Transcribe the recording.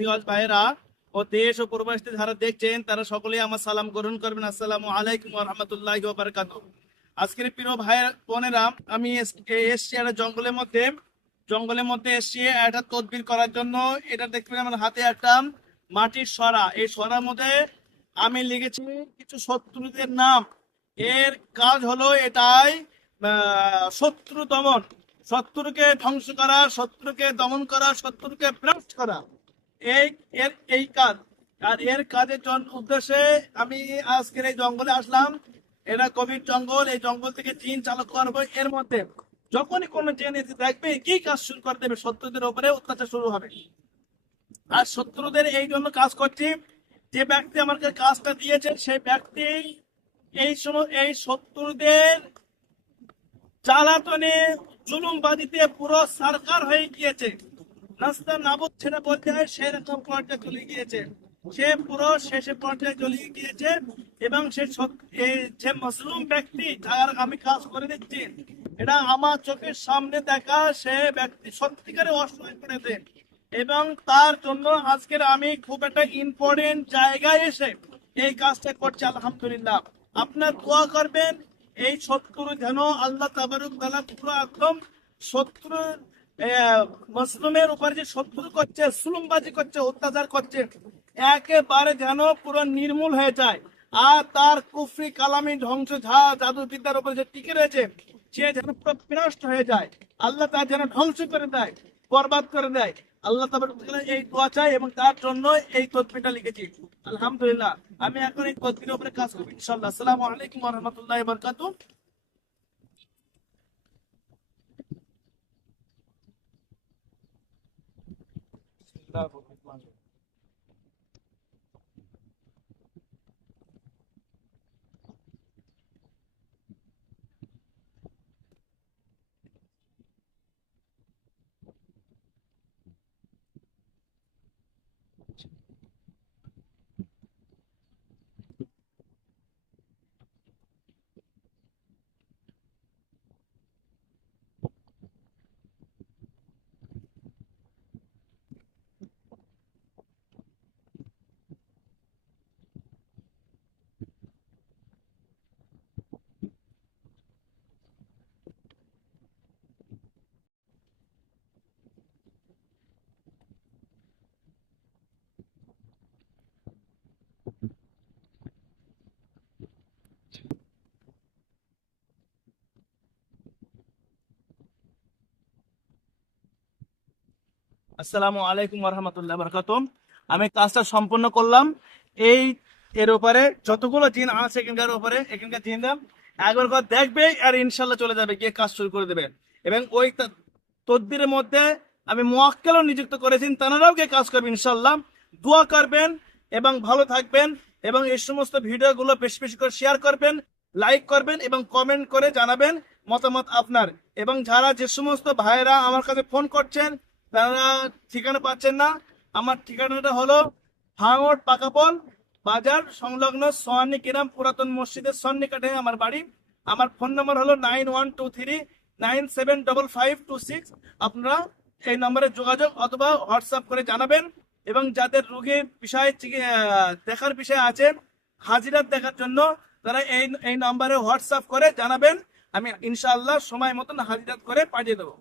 Viewers ভাইরা ও দেশ ও প্রবাসীতে যারা দেখছেন তারা সকলেই আমার সালাম গ্রহণ করবেন। আসসালামু আলাইকুম ওয়া রাহমাতুল্লাহি ওয়া বারাকাতুহু। আজকের প্রিয় ভাই বোনেরা, আমি এসছি একটা জঙ্গলের মধ্যে এসছি একটা তদবির করার জন্য। এটা দেখবেন আমার হাতে একটা মাটির সরা। এই সরার মধ্যে আমি লিখেছি কিছু শত্রুদের নাম। এর কাজ হলো এটাই, শত্রু দমন, শত্রুকে ধ্বংস করা, শত্রুকে দমন করা, শত্রুকে বিনষ্ট করা। এই এই কাজ। আর এর কাজের উদ্দেশ্যে আমি আজকের এই জঙ্গলে আসলাম। এটা গভীর জঙ্গল। এই জঙ্গল থেকে জিন চালক করবো। এর মধ্যে যখনই কোনো জিন এসে দেখবে কি কাজ শুরু করে দেবে, শত্রুদের উপরে অত্যাচার শুরু হবে। আর শত্রুদের এই জন্য কাজ করছি, যে ব্যক্তি আমাকে কাজটা দিয়েছে সেই ব্যক্তি এই শত্রুদের জ্বালাতনে জুলুমবাজিতে পুরো সরকার হয়ে গিয়েছে, রাস্তা নাবুদ ছেড়ে বলতে হয় সেরকম পর্যায়ে চলে গিয়েছে। সে পুরো শেষে পর্যায়ে চলে গিয়েছে এবং যে মজলুম ব্যক্তি যার আমি কাজ করে দিচ্ছি, এটা আমার চোখের সামনে দেখা, সে ব্যক্তি সত্যিকারে অসহায় করে দেন। এবং তার জন্য আজকের আমি খুব একটা ইম্পর্টেন্ট জায়গায় এসে এই কাজটা করছি। আলহামদুলিল্লাহ, আপনার দোয়া করবেন এই শত্রু যেন আল্লাহ তাবারক তাআলা পুরো একদম শত্রু মুসলিমের উপর যে শত্রু করছে, জুলুমবাজি করছে, অত্যাচার করছে, একেবারে যেন পুরো নির্মূল হয়ে যায়। আর তার কুফরি কালামি ধ্বংস জাদু বিদ্যার উপর যে টিকে রয়েছে, সে যেন পুরো বিনষ্ট হয়ে যায়। আল্লাহ তার যেন ধ্বংস করে দেয়, বরবাদ করে দেয়। আল্লাহ তাবারক তাআলা এই দোয়া চাই এবং তার জন্য এই তদবিরটা লিখেছি। আলহামদুলিল্লাহ, আমি এখন এই তদবিরের উপরে কাজ করব ইনশাআল্লাহ। আসসালামু আলাইকুম ওয়া রাহমাতুল্লাহি ওয়া বারাকাতুহু। আসসালামু আলাইকুম ওয়া রাহমাতুল্লাহি ওয়া বারাকাতুহু। আমি কাজটা সম্পূর্ণ করলাম। এই এর উপরে যতগুলো জিন আছে এখানকার জিনরা একবার করে দেখবে আর ইনশাল্লাহ চলে যাবে, গিয়ে কাজ শুরু করে দেবে। এবং ওই তদবিরের মধ্যে আমি মুয়াক্কেলও নিযুক্ত করেছি, তানারাও গিয়ে কাজ করবে ইনশাল্লাহ। দোয়া করবেন এবং ভালো থাকবেন। এবং এই সমস্ত ভিডিওগুলো বেশি বেশি করে শেয়ার করবেন, লাইক করবেন এবং কমেন্ট করে জানাবেন মতামত আপনার। এবং যে সমস্ত ভাইয়েরা আমার কাছে ফোন করছেন তারা ঠিকানা পাচ্ছেন না, আমার ঠিকানাটা হলো ভাঙড় পাকাপল বাজার সংলগ্ন সোয়ানি কিরাম পুরাতন মসজিদের সন্নিকটে আমার বাড়ি। আমার ফোন নম্বর হলো 9123975526। আপনারা এই নম্বরে যোগাযোগ অথবা হোয়াটসঅ্যাপ করে জানাবেন। এবং যাদের রোগীর বিষয়ে দেখার বিষয় আছে, হাজিরাত দেখার জন্য, তারা এই নম্বরে হোয়াটসঅ্যাপ করে জানাবেন। আমি ইনশাআল্লাহ সময় মতন হাজিরাত করে পাঠিয়ে দেবো।